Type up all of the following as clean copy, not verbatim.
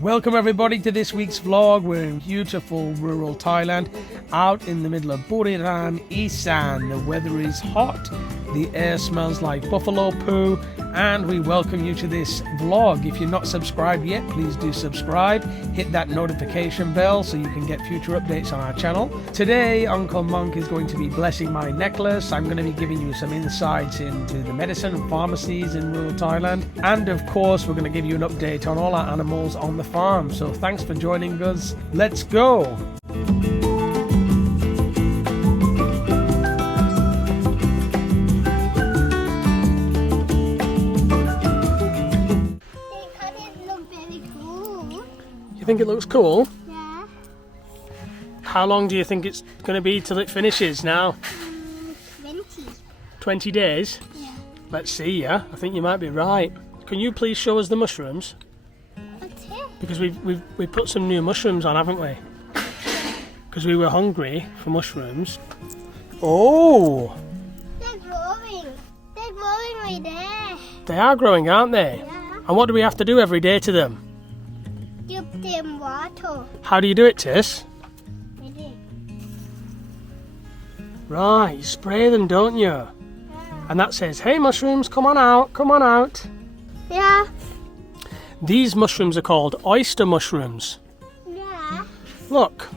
Welcome everybody to this week's vlog. We're in beautiful rural Thailand, out in the middle of Buriran, Isan. The weather is hot, the air smells like buffalo poo, and we welcome you to this vlog. If you're not subscribed yet, please do subscribe. Hit that notification bell so you can get future updates on our channel. Today, Uncle Monk is going to be blessing my necklace. I'm going to be giving you some insights into the medicine and pharmacies in rural Thailand. And of course, we're going to give you an update on all our animals on the farm. So thanks for joining us. Let's go. You think it looks cool? Yeah. How long do you think it's going to be till it finishes now? 20. 20 days? Yeah. Let's see, yeah? I think you might be right. Can you please show us the mushrooms? What's here? Because we put some new mushrooms on, haven't we? Because we were hungry for mushrooms. Oh! They're growing. They're growing right there. They are growing, aren't they? Yeah. And what do we have to do every day to them? Give them water. How do you do it, Tis? Ready? Right, you spray them, don't you? Yeah. And that says, hey mushrooms, come on out, come on out. Yeah. These mushrooms are called oyster mushrooms. Yeah. Look,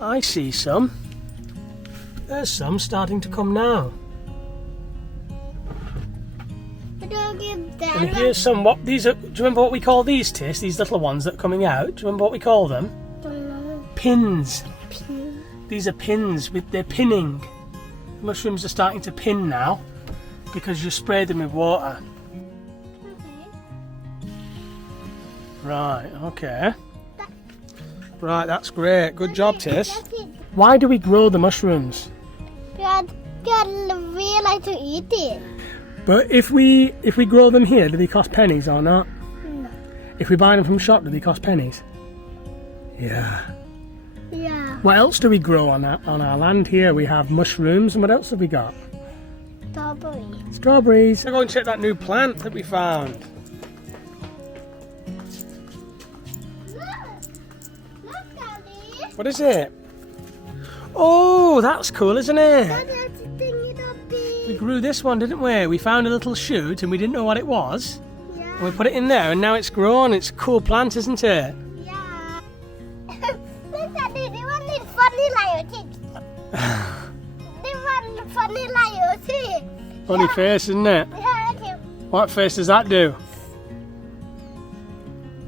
I see some. There's some starting to come now. Don't give them. And here's some, what these are, do you remember what we call these, Tis? These little ones that are coming out? Do you remember what we call them? Don't know. Pins. Pin. These are pins, they're pinning. The mushrooms are starting to pin now because you sprayed them with water. Okay. Right, okay. Right, that's great. Good job, Tis. That's it. Why do we grow the mushrooms? God, we like to eat it. But if we grow them here, do they cost pennies or not? No. If we buy them from shop, do they cost pennies? Yeah. Yeah. What else do we grow on our land here? We have mushrooms, and what else have we got? Strawberry. Strawberries. I'll go and check that new plant that we found. Look, Daddy. What is it? Oh, that's cool, isn't it? That's the thingy We grew this one, didn't we? We found a little shoot and we didn't know what it was. Yeah. And we put it in there and now it's grown. It's a cool plant, isn't it? Yeah. Look, Daddy, they want it funny like your teeth. They want funny like your teeth. Funny face, isn't it? Yeah, okay. What face does that do?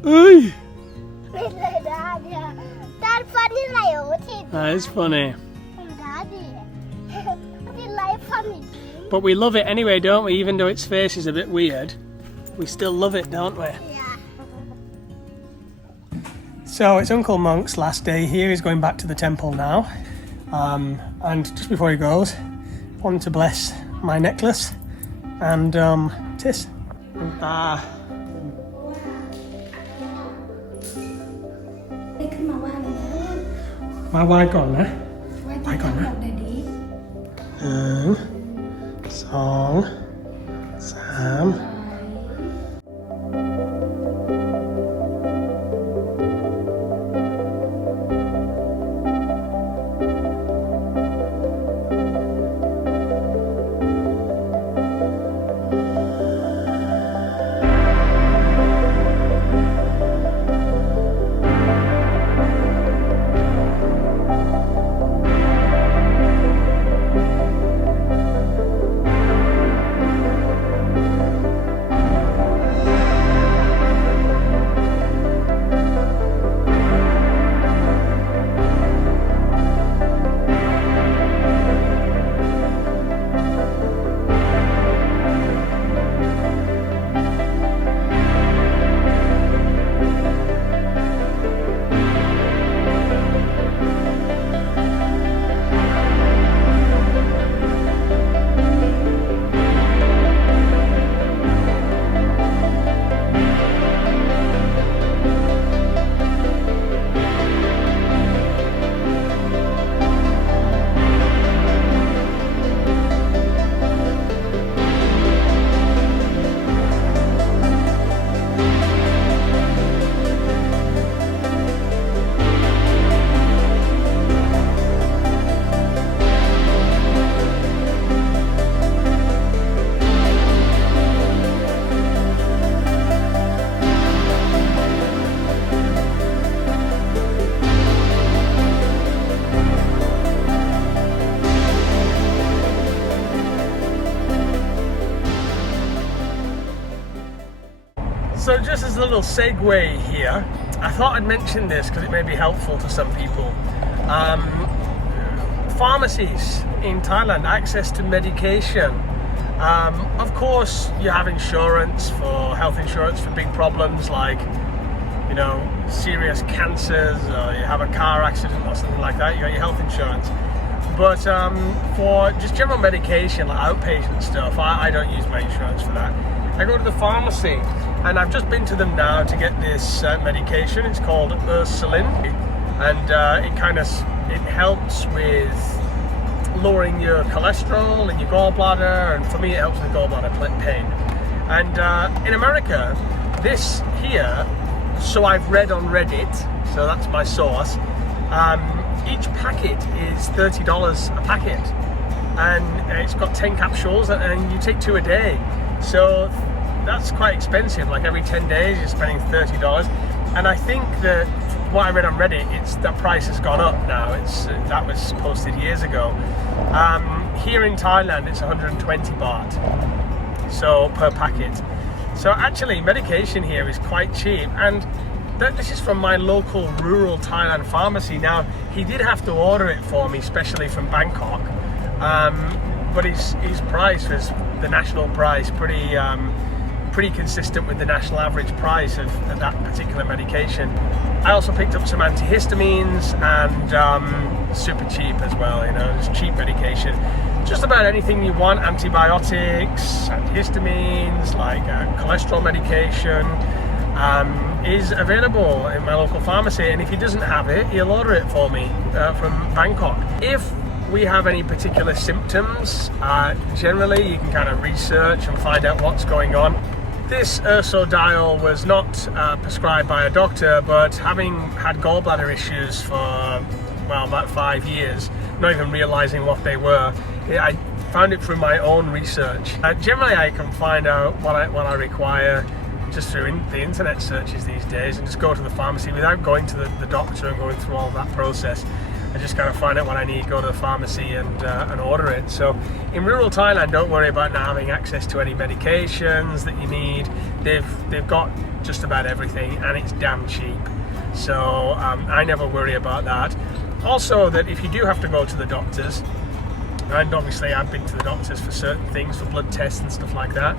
Ooh! It's like that, yeah. That's funny like your teeth. That is funny. Daddy. I like funny. But we love it anyway, don't we? Even though its face is a bit weird. We still love it, don't we? Yeah. So it's Uncle Monk's last day here. He's going back to the temple now. And just before he goes, I wanted to bless my necklace and Tis. My white gone, eh? White gone, eh? 1 2 3 So just as a little segue here, I thought I'd mention this because it may be helpful to some people. Pharmacies in Thailand, access to medication. Of course, you have insurance for health insurance for big problems like, you know, serious cancers, or you have a car accident or something like that, you got your health insurance. But for just general medication, like outpatient stuff, I don't use my insurance for that. I go to the pharmacy, and I've just been to them now to get this medication. It's called Ursulin, and it helps with lowering your cholesterol and your gallbladder, and for me it helps with gallbladder pain. And in America, this here, so I've read on Reddit, so that's my source, each packet is $30 a packet, and it's got 10 capsules, and you take 2 a day. So that's quite expensive, like every 10 days you're spending $30. And I think that what I read on Reddit, that price has gone up now. That was posted years ago. Here in Thailand, it's 120 baht, so per packet. So actually, medication here is quite cheap, and this is from my local Rural Thailand pharmacy. Now, he did have to order it for me, especially from Bangkok, but his price was the national price, pretty consistent with the national average price of that particular medication. I also picked up some antihistamines, and super cheap as well, you know, just cheap medication. Just about anything you want, antibiotics, antihistamines, like cholesterol medication, is available in my local pharmacy, and if he doesn't have it, he'll order it for me from Bangkok. If we have any particular symptoms, generally you can kind of research and find out what's going on. This Ursodiol was not prescribed by a doctor, but having had gallbladder issues for, well, about 5 years, not even realizing what they were, I found it through my own research. Generally I can find out what I require just through the internet searches these days, and just go to the pharmacy without going to the doctor and going through all that process. I just kind of find out what I need, go to the pharmacy and order it. So in rural Thailand, don't worry about not having access to any medications that you need. They've got just about everything, and it's damn cheap. So I never worry about that. Also, that if you do have to go to the doctors, and obviously I've been to the doctors for certain things, for blood tests and stuff like that,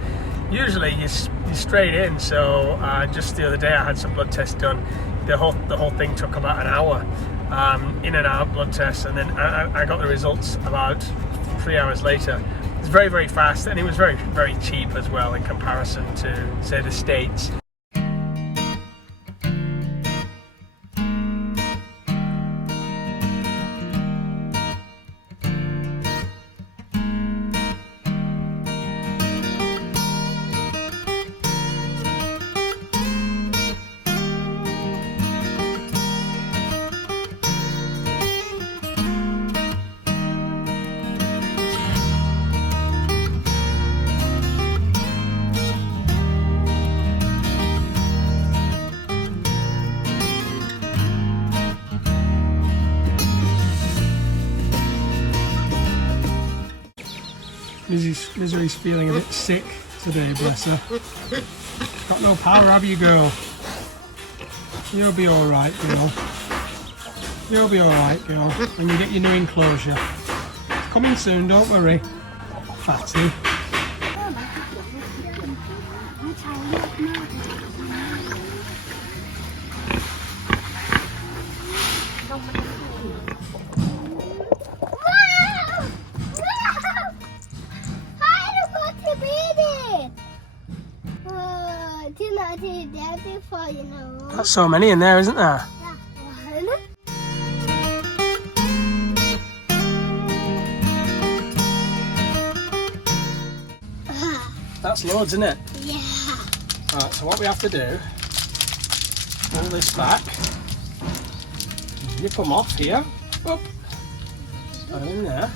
usually you're straight in. So just the other day I had some blood tests done. The whole thing took about an hour, in and out blood tests, and then I got the results about 3 hours later. It's very, very fast, and it was very, very cheap as well in comparison to, say, the States. Misery's feeling a bit sick today, bless her. Got no power, have you, girl? You'll be alright, girl. You'll be alright, girl. When you get your new enclosure. It's coming soon, don't worry. Fatty. That's so many in there, isn't there? That's loads, isn't it? Yeah. Right, so what we have to do, pull this back, nip them off here, up, put them in there.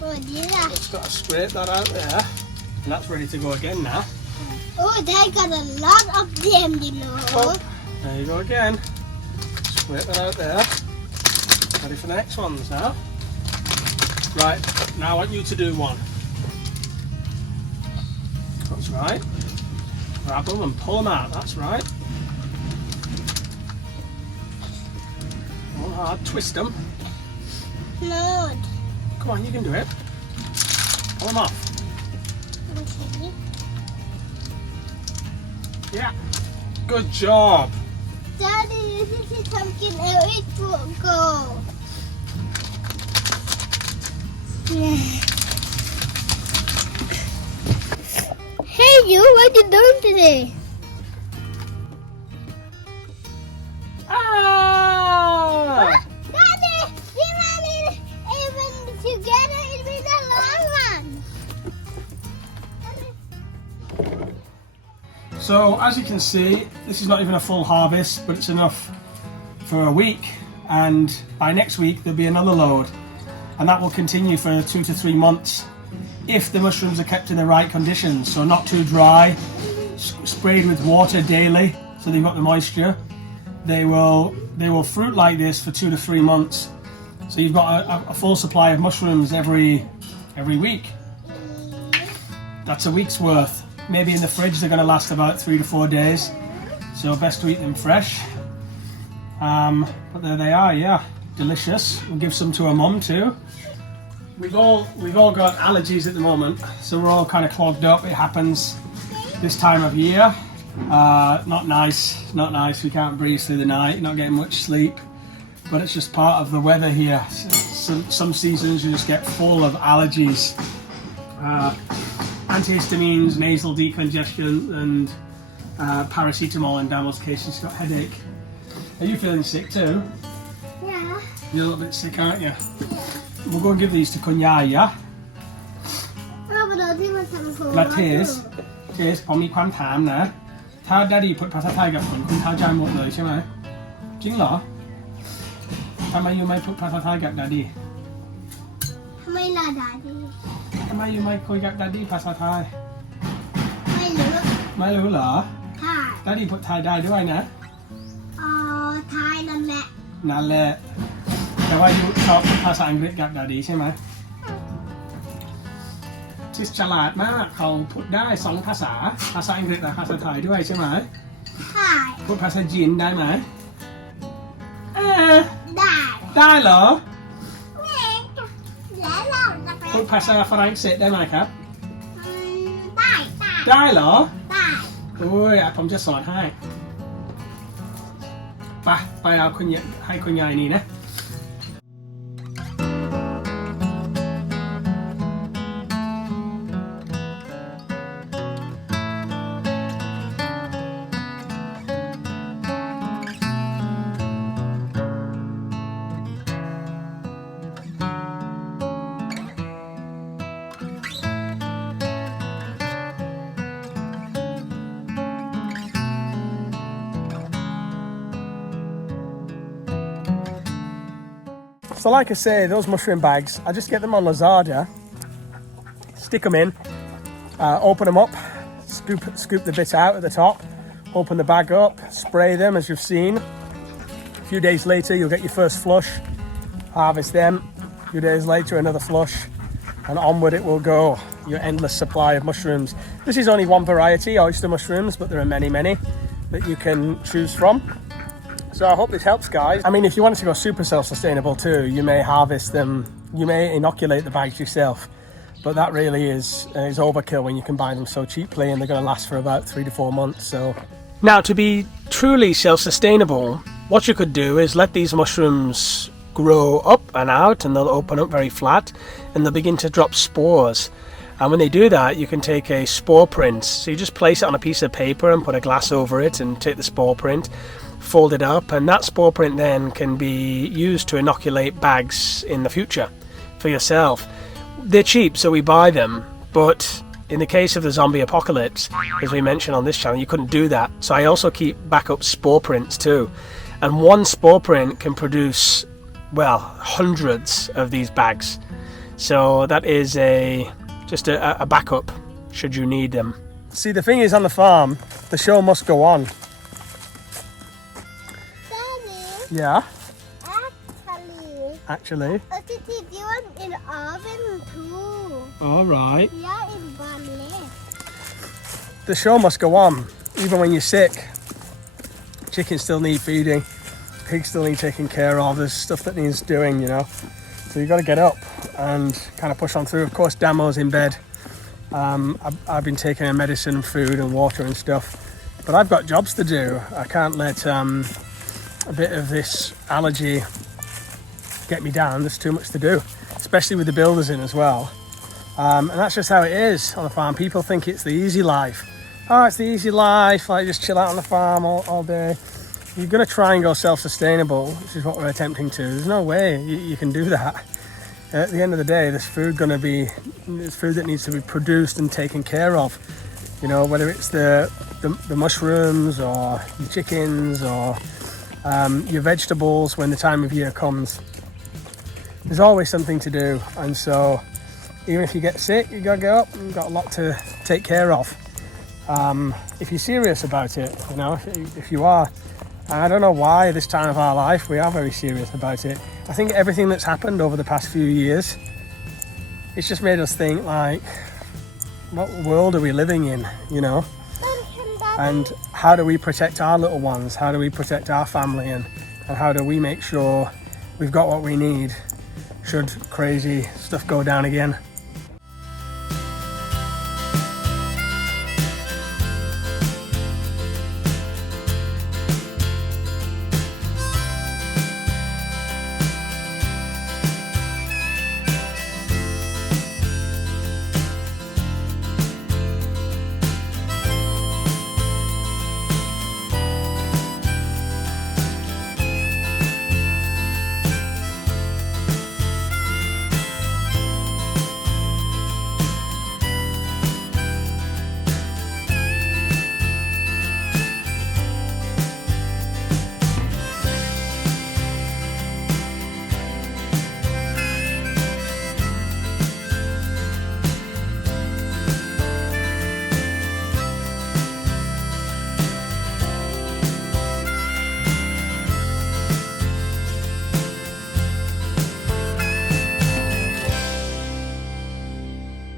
Just got to scrape that out there, and that's ready to go again now. Oh, they got a lot of them, you know. Up. There you go again. Scrape that out there. Ready for the next ones now. Right, now I want you to do one. That's right. Grab them and pull them out. That's right. Hold hard. Twist them. No. Come on, you can do it. Pull them off. Okay. Yeah. Good job. Daddy, this is pumpkin and it will go. Hey you, what are you doing today? Ah! Daddy, even together it was a long one. So as you can see, this is not even a full harvest, but it's enough for a week, and by next week there'll be another load, and that will continue for 2 to 3 months if the mushrooms are kept in the right conditions, so not too dry, sprayed with water daily so they've got the moisture. They will fruit like this for 2 to 3 months, so you've got a full supply of mushrooms every week. That's a week's worth. Maybe in the fridge they're going to last about 3 to 4 days, so best to eat them fresh. But there they are, yeah, delicious. We'll give some to our mum too. We've all got allergies at the moment, so we're all kind of clogged up. It happens this time of year. Not nice. We can't breathe through the night, not getting much sleep, but it's just part of the weather here. Some seasons you just get full of allergies. Antihistamines, nasal decongestion, and paracetamol in Damo's case. She's got a headache. Are you feeling sick too? Yeah. You're a little bit sick, aren't you? We'll go and give these to Kunyai, yeah? และเทสผมมีความถามนะถ้าดาดีพูดภาษาไทยกับผมคุณเข้าใจหมดเลยใช่ไหมจริงเหรอทำไมยูไม่พูดภาษาไทยกับดาดีทำไมล่ะดาดีทำไมยูไม่คุยกับดาดีภาษาไทยไม่รู้เหรอใช่ดาดีพูดไทยได้ด้วยนะไทยนั่นแหละแต่ว่ายูชอบภาษาอังกฤษกับดาดีใช่ไหมทิสฉลาดมากเขาพูดได้2 ภาษาภาษาอังกฤษและภาษาไทยด้วยใช่ไหมใช่พูดภาษาจีนได้ไหมได้เหรอพูดภาษาฝรั่งเศสได้ไหมครับได้เหรอได้โอ้ยผมจะสอนให้ไปเอาคุณยายให้คุณยายนี่นะ So like I say, those mushroom bags, I just get them on Lazada, stick them in, open them up, scoop the bit out at the top, open the bag up, spray them as you've seen. A few days later you'll get your first flush, harvest them, a few days later another flush, and onward it will go, your endless supply of mushrooms. This is only one variety, oyster mushrooms, but there are many that you can choose from. So I hope this helps, guys. I mean, if you wanted to go super self-sustainable too, you may harvest them, you may inoculate the bags yourself, but that really is overkill when you can buy them so cheaply and they're going to last for about 3 to 4 months. So now, to be truly self-sustainable, what you could do is let these mushrooms grow up and out, and they'll open up very flat and they'll begin to drop spores. And when they do that, you can take a spore print. So you just place it on a piece of paper and put a glass over it and take the spore print, fold it up, and that spore print then can be used to inoculate bags in the future for yourself. They're cheap, so we buy them, but in the case of the zombie apocalypse, as we mentioned on this channel, you couldn't do that. So I also keep backup spore prints too, and one spore print can produce, well, hundreds of these bags. So that is just a backup should you need them. See, the thing is, on the farm, the show must go on. Yeah. Actually. Otis is doing in the oven too. All right. Yeah, in Bali. the show must go on. Even when you're sick, chickens still need feeding, pigs still need taking care of, there's stuff that needs doing, you know. So you've got to get up and kind of push on through. Of course, Damo's in bed. I've been taking her medicine, food and water and stuff. But I've got jobs to do. I can't let a bit of this allergy get me down. There's too much to do, especially with the builders in as well. And that's just how it is on the farm. People think it's the easy life. Oh, it's the easy life, like just chill out on the farm all day. You're going to try and go self-sustainable, which is what we're attempting to. There's no way you can do that. At the end of the day, there's food that needs to be produced and taken care of. You know, whether it's the mushrooms or the chickens or your vegetables when the time of year comes. There's always something to do, and so even if you get sick, you gotta get up. You've got a lot to take care of. If you're serious about it, you know, if you are, and I don't know why this time of our life we are very serious about it. I think everything that's happened over the past few years, it's just made us think like, what world are we living in, you know? And how do we protect our little ones? How do we protect our family? And how do we make sure we've got what we need should crazy stuff go down again?